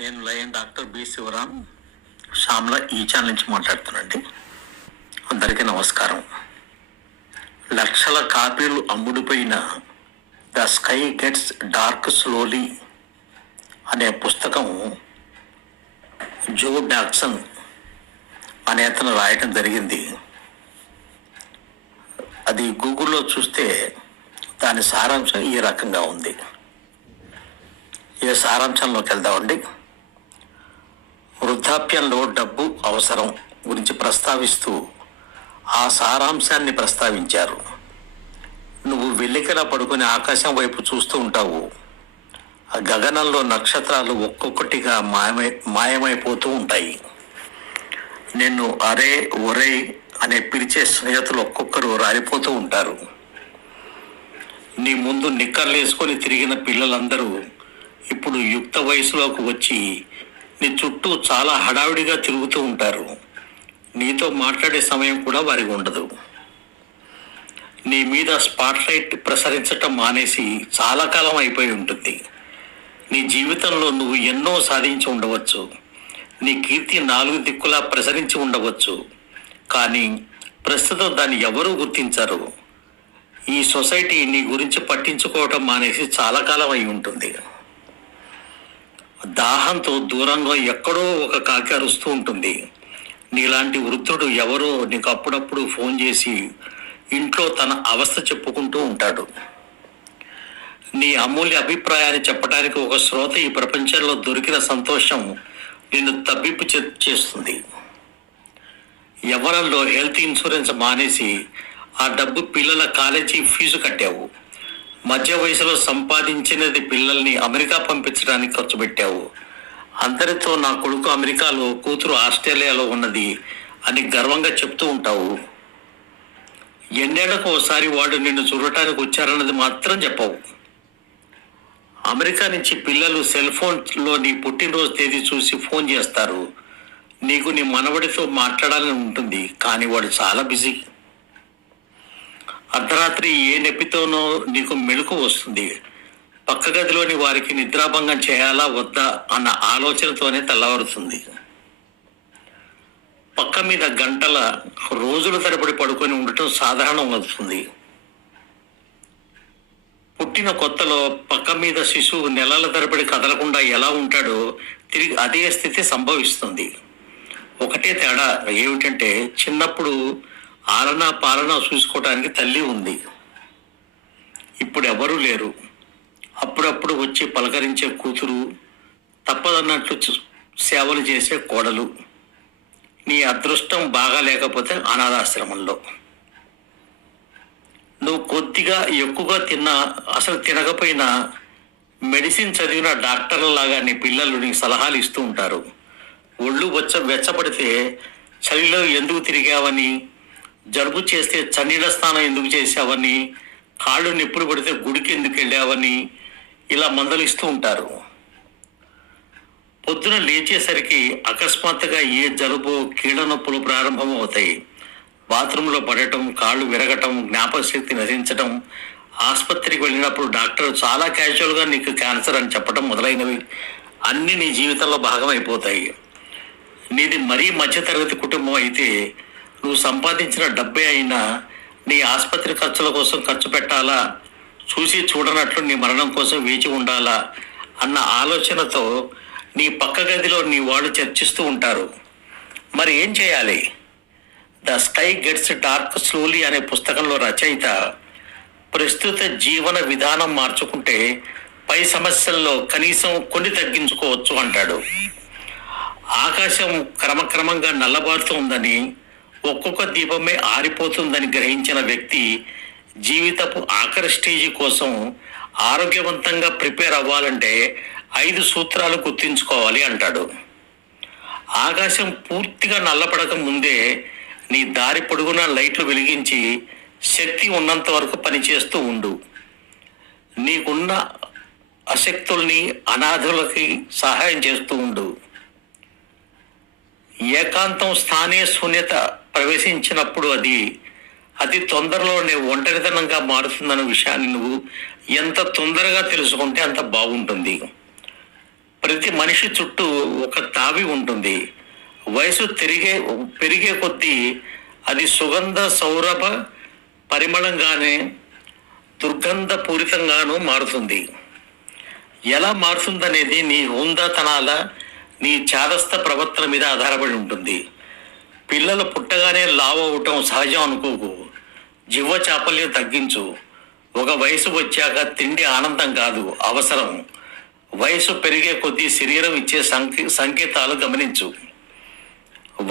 నేను lion doctor B Sivaram Shyamla ఈ channel నుంచి మాట్లాడుతున్నాండి. అందరికీ నమస్కారం. లక్షల కాపీలు అమ్ముడుపోయిన the sky gets dark slowly అనే పుస్తకం జో డాక్సన్ అనే అతను రాయటం జరిగింది. అది గూగుల్లో చూస్తే దాని సారాంశం ఈ రకంగా ఉంది. ఈ సారాంశంలోకి వెళ్దామండి. వృద్ధాప్యంలో డబ్బు అవసరం గురించి ప్రస్తావిస్తూ ఆ సారాంశాన్ని ప్రస్తావించారు. నువ్వు వెల్లికలా పడుకుని ఆకాశం వైపు చూస్తూ ఉంటావు. ఆ గగనంలో నక్షత్రాలు ఒక్కొక్కటిగా మాయమైపోతూ ఉంటాయి. నిన్ను అరే ఒరే అనే పిలిచే స్నేహితులు ఒక్కొక్కరు రాలిపోతూ ఉంటారు. నీ ముందు నిక్కర్లు వేసుకొని తిరిగిన పిల్లలందరూ ఇప్పుడు యుక్త వయసులోకి వచ్చి నీ చుట్టూ చాలా హడావిడిగా తిరుగుతూ ఉంటారు. నీతో మాట్లాడే సమయం కూడా వారికి ఉండదు. నీ మీద స్పాట్లైట్ ప్రసరించటం మానేసి చాలా కాలం అయిపోయి ఉంటుంది. నీ జీవితంలో నువ్వు ఎన్నో సాధించి ఉండవచ్చు. నీ కీర్తి 4 దిక్కులా ప్రసరించి ఉండవచ్చు. కానీ ప్రస్తుతం దాన్ని ఎవరూ గుర్తించరు. ఈ సొసైటీ నీ గురించి పట్టించుకోవటం మానేసి చాలా కాలం అయి ఉంటుంది. దాహంతో దూరంగా ఎక్కడో ఒక కాకి అరుస్తూ ఉంటుంది. నీలాంటి వృద్ధుడు ఎవరో నీకు అప్పుడప్పుడు ఫోన్ చేసి ఇంట్లో తన అవస్థ చెప్పుకుంటూ ఉంటాడు. నీ అమూల్య అభిప్రాయాన్ని చెప్పడానికి ఒక శ్రోత ఈ ప్రపంచంలో దొరికిన సంతోషం నిన్ను తబ్బిప్పు చేస్తుంది. యవ్వనంలో హెల్త్ ఇన్సూరెన్స్ మానేసి ఆ డబ్బు పిల్లల కాలేజీ ఫీజు కట్టావు. మధ్య వయసులో సంపాదించినది పిల్లల్ని అమెరికా పంపించడానికి ఖర్చు పెట్టావు. అందరితో నా కొడుకు అమెరికాలో, కూతురు ఆస్ట్రేలియాలో ఉన్నది అని గర్వంగా చెప్తూ ఉంటావు. ఎన్నేళ్లకు ఒకసారి వాడు నిన్ను చూడటానికి వచ్చారన్నది మాత్రం చెప్పవు. అమెరికా నుంచి పిల్లలు సెల్ ఫోన్లో నీ పుట్టినరోజు తేదీ చూసి ఫోన్ చేస్తారు. నీకు నీ మనవడితో మాట్లాడాలని ఉంటుంది, కానీ వాడు చాలా బిజీ. అర్ధరాత్రి ఏ నొప్పితోనో నీకు మెలకు వస్తుంది. పక్క గదిలోని వారికి నిద్రాభంగం చేయాలా వద్దా అన్న ఆలోచనతోనే తెల్లవారుతుంది. పక్క మీద గంటల రోజుల తరబడి పడుకొని ఉండటం సాధారణం అవుతుంది. పుట్టిన కొత్తలో పక్క మీద శిశువు నెలల తరబడి కదలకుండా ఎలా ఉంటాడో తిరిగి అదే స్థితి సంభవిస్తుంది. ఒకటే తేడా ఏమిటంటే చిన్నప్పుడు ఆలనా పాలనా చూసుకోవటానికి తల్లి ఉంది. ఇప్పుడు ఎవరూ లేరు. అప్పుడప్పుడు వచ్చి పలకరించే కూతురు, తప్పదన్నట్లు సేవలు చేసే కోడలు. నీ అదృష్టం బాగా లేకపోతే అనాథాశ్రమంలో. నువ్వు కొద్దిగా ఎక్కువగా తిన్నా, అసలు తినకపోయినా మెడిసిన్ చదివిన డాక్టర్లలాగా నీ పిల్లలు నీకు సలహాలు ఇస్తూ ఉంటారు. ఒళ్ళు వెచ్చపడితే చలిలో ఎందుకు తిరిగావని, జలుబు చేస్తే చన్నీళ్ళ స్నానం ఎందుకు చేసావని, కాళ్ళు నొప్పులు పడితే గుడికి ఎందుకు వెళ్ళావని ఇలా మందలిస్తూ ఉంటారు. పొద్దున లేచేసరికి అకస్మాత్తుగా ఏ జలుబు, కీళ్ళ నొప్పులు ప్రారంభం అవుతాయి. బాత్రూంలో పడటం, కాళ్ళు విరగటం, జ్ఞాపక శక్తి నశించటం, ఆసుపత్రికి వెళ్ళినప్పుడు డాక్టర్ చాలా క్యాజువల్గా నీకు క్యాన్సర్ అని చెప్పడం మొదలైనవి అన్నీ నీ జీవితంలో భాగం అయిపోతాయి. నీది మరీ మధ్యతరగతి కుటుంబం అయితే నువ్వు సంపాదించిన డబ్బే అయినా నీ ఆసుపత్రి ఖర్చుల కోసం ఖర్చు పెట్టాలా, చూసి చూడనట్లు నీ మరణం కోసం వేచి ఉండాలా అన్న ఆలోచనతో నీ పక్క గదిలో నీ వాళ్ళు చర్చిస్తూ ఉంటారు. మరి ఏం చేయాలి? The sky gets dark slowly అనే పుస్తకంలో రచయిత ప్రస్తుత జీవన విధానం మార్చుకుంటే పై సమస్యల్లో కనీసం కొన్ని తగ్గించుకోవచ్చు అంటాడు. ఆకాశం క్రమక్రమంగా నల్లబారుతూ ఉందని, ఒక్కొక్క దీపమే ఆరిపోతుందని గ్రహించిన వ్యక్తి జీవితపు ఆఖరి స్టేజీ కోసం ఆరోగ్యవంతంగా ప్రిపేర్ అవ్వాలంటే 5 సూత్రాలు గుర్తుంచుకోవాలి అంటాడు. ఆకాశం పూర్తిగా నల్లపడక ముందే నీ దారి పొడుగున లైట్లు వెలిగించి శక్తి ఉన్నంత వరకు పనిచేస్తూ ఉండు. నీకున్న అశక్తుల్ని, అనాథులకి సహాయం చేస్తూ ఉండు. ఏకాంతం స్థానే శూన్యత ప్రవేశించినప్పుడు అది అతి తొందరలోనే ఒంటరితనంగా మారుతుందన్న విషయాన్ని నువ్వు ఎంత తొందరగా తెలుసుకుంటే అంత బాగుంటుంది. ప్రతి మనిషి చుట్టూ ఒక తావి ఉంటుంది. వయసు పెరిగే కొద్దీ అది సుగంధ సౌరభ పరిమళంగానే దుర్గంధపూరితంగాను మారుతుంది. ఎలా మారుతుందనేది నీ హుందాతనాల, నీ చాదస్త ప్రవర్తన మీద ఆధారపడి ఉంటుంది. పిల్లలు పుట్టగానే లావు అవటం సహజం అనుకోకు. జివ్వ చాపల్యం తగ్గించు. ఒక వయసు వచ్చాక తిండి ఆనందం కాదు, అవసరం. వయసు పెరిగే కొద్దీ శరీరం ఇచ్చే సంకేతాలు గమనించు.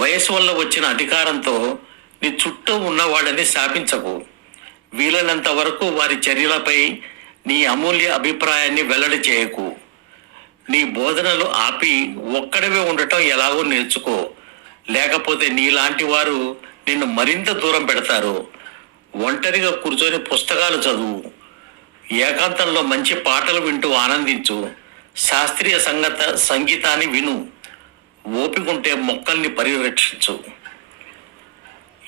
వయసు వల్ల వచ్చిన అధికారంతో నీ చుట్టూ ఉన్నవాడని శాపించకు. వీలైనంత వరకు వారి చర్యలపై నీ అమూల్య అభిప్రాయాన్ని వెల్లడి చేయకు. నీ బోధనలు ఆపి ఒక్కడివే ఉండటం ఎలాగో నేర్చుకో. లేకపోతే నీలాంటి వారు నిన్ను మరింత దూరం పెడతారు. ఒంటరిగా కూర్చొని పుస్తకాలు చదువు. ఏకాంతంలో మంచి పాటలు వింటూ ఆనందించు. శాస్త్రీయ సంగీతాన్ని విను. ఓపికంటే మొక్కల్ని పరిరక్షించు.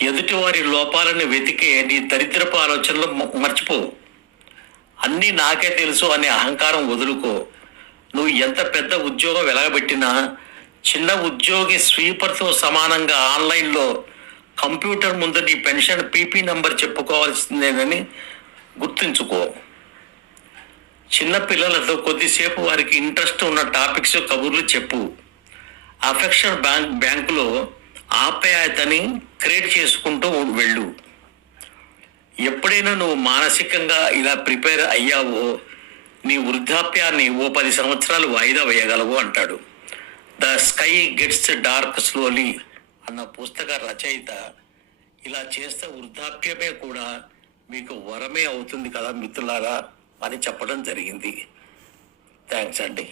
ఎదుటివారి లోపాలను వెతికే నీ దరిద్రపు ఆలోచనలు మర్చిపో. అన్నీ నాకే తెలుసు అనే అహంకారం వదులుకో. నువ్వు ఎంత పెద్ద ఉద్యోగం వెలగబెట్టినా చిన్న ఉద్యోగి స్వీపర్తో సమానంగా ఆన్లైన్లో కంప్యూటర్ ముందు నీ పెన్షన్ పీపీ నంబర్ చెప్పుకోవాల్సిందేనని గుర్తుంచుకో. చిన్న పిల్లలతో కొద్దిసేపు వారికి ఇంట్రెస్ట్ ఉన్న టాపిక్స్ కబుర్లు చెప్పు. అఫెక్షన్ బ్యాంకులో ఆప్యాయతని క్రియేట్ చేసుకుంటూ వెళ్ళు. ఎప్పుడైనా నువ్వు మానసికంగా ఇలా ప్రిపేర్ అయ్యావో నీ వృద్ధాప్యాన్ని ఓ 10 సంవత్సరాలు వాయిదా వేయగలవు అంటాడు. The sky gets dark slowly అన్న పుస్తక రచయిత ఇలా చేస్తే వృద్ధాప్యమే కూడా మీకు వరమే అవుతుంది కదా మిత్రులారా అని చెప్పడం జరిగింది. థ్యాంక్స్ అండి.